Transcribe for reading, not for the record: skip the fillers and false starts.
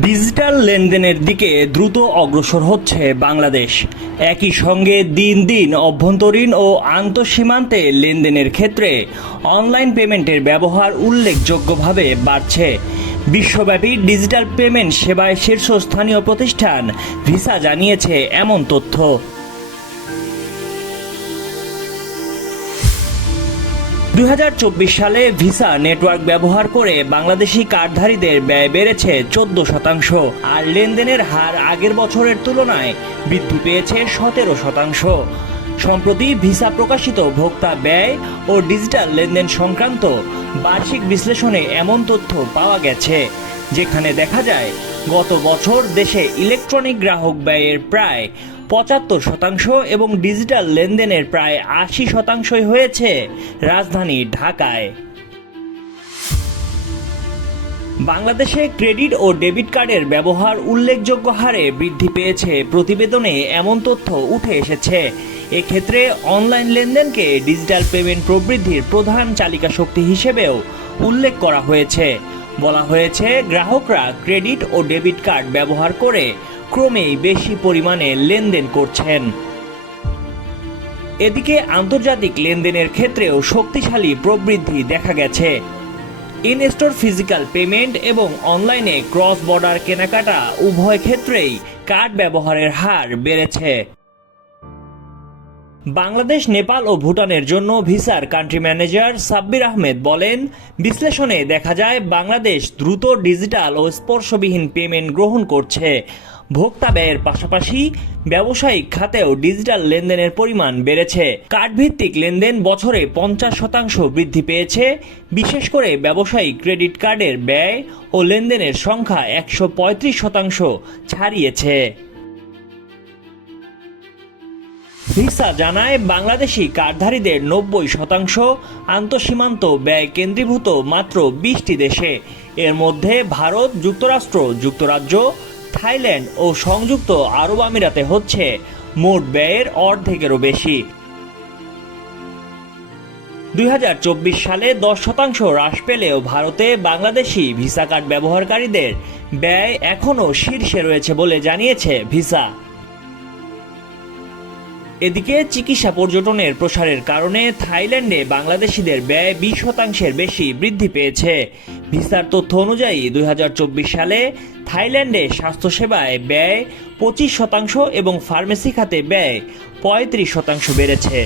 Digital লেনদেনের দিকে দ্রুত অগ্রসর হচ্ছে বাংলাদেশ। একই সঙ্গে দিন দিন অভ্যন্তরীণ ও আন্তঃসীমান্তে লেনদেনের ক্ষেত্রে অনলাইন পেমেন্টের ব্যবহার উল্লেখযোগ্যভাবে বাড়ছে। বিশ্বব্যাপী ডিজিটাল পেমেন্ট সেবায় শীর্ষস্থানীয় প্রতিষ্ঠান ভিসা জানিয়েছে এমন তথ্য। 2024 সালে ভিসা নেটওয়ার্ক ব্যবহার করে বাংলাদেশি কার্ডধারীদের ব্যয় বেড়েছে 14%, আর লেনদেনের হার আগের বছরের তুলনায় বৃদ্ধি পেয়েছে 17%। সম্প্রতি ভিসা প্রকাশিত ভোক্তা ব্যয় ও ডিজিটাল লেনদেন সংক্রান্ত বার্ষিক বিশ্লেষণে এমন তথ্য পাওয়া গেছে, যেখানে দেখা যায় গত বছর দেশে ইলেকট্রনিক গ্রাহক ব্যয়ের প্রায় 75% এবং ডিজিটাল লেনদেনের প্রায় 80%ই হয়েছে রাজধানী ঢাকায়। বাংলাদেশে ক্রেডিট ও ডেবিট কার্ডের ব্যবহার উল্লেখযোগ্য হারে বৃদ্ধি পেয়েছে প্রতিবেদনে এমন তথ্য উঠে এসেছে। এক্ষেত্রে অনলাইন লেনদেনকে ডিজিটাল পেমেন্ট প্রবৃদ্ধির প্রধান চালিকা শক্তি হিসেবেও উল্লেখ করা হয়েছে। বলা হয়েছে, গ্রাহকরা ক্রেডিট ও ডেবিট কার্ড ব্যবহার করে ক্রমেই বেশি পরিমাণে লেনদেন করছেন। এদিকে আন্তর্জাতিক লেনদেনের ক্ষেত্রেও শক্তিশালী প্রবৃদ্ধি দেখা গেছে। ইন স্টোর ফিজিক্যাল পেমেন্ট এবং অনলাইনে ক্রস বর্ডার কেনাকাটা উভয় ক্ষেত্রেই কার্ড ব্যবহারের হার বেড়েছে। বাংলাদেশ, নেপাল ও ভুটানের জন্য ভিসার কান্ট্রি ম্যানেজার সাব্বির আহমেদ বলেন, বিশ্লেষণে দেখা যায় বাংলাদেশ দ্রুত ডিজিটাল ও স্পর্শবিহীন পেমেন্ট গ্রহণ করছে। ভোক্তা ব্যয়ের পাশাপাশি ব্যবসায়িক খাতেও ডিজিটাল লেনদেনের পরিমাণ বেড়েছে। কার্ডভিত্তিক লেনদেন বছরে 50% বৃদ্ধি পেয়েছে। বিশেষ করে ব্যবসায়িক ক্রেডিট কার্ডের ব্যয় ও লেনদেনের সংখ্যা 135% ছাড়িয়েছে। ভিসা জানায়, বাংলাদেশি কার্ডধারীদের 90% আন্তঃসীমান্ত ব্যয় কেন্দ্রীভূত মাত্র 20টি দেশে। এর মধ্যে ভারত, যুক্তরাষ্ট্র, যুক্তরাজ্য, থাইল্যান্ড ও সংযুক্ত আরব আমিরাতে হচ্ছে মোট ব্যয়ের অর্ধেকেরও বেশি। 2024 সালে 10% হ্রাস পেলেও ভারতে বাংলাদেশি ভিসা কার্ড ব্যবহারকারীদের ব্যয় এখনও শীর্ষে রয়েছে বলে জানিয়েছে ভিসা। এদিকে চিকিৎসা পর্যটনের প্রসারের কারণে থাইল্যান্ডে বাংলাদেশিদের ব্যয় 20%-এর বেশি বৃদ্ধি পেয়েছে। ভিসার তথ্য অনুযায়ী 2024 সালে থাইল্যান্ডে স্বাস্থ্যসেবায় ব্যয় 25% এবং ফার্মেসি খাতে ব্যয় 35% বেড়েছে।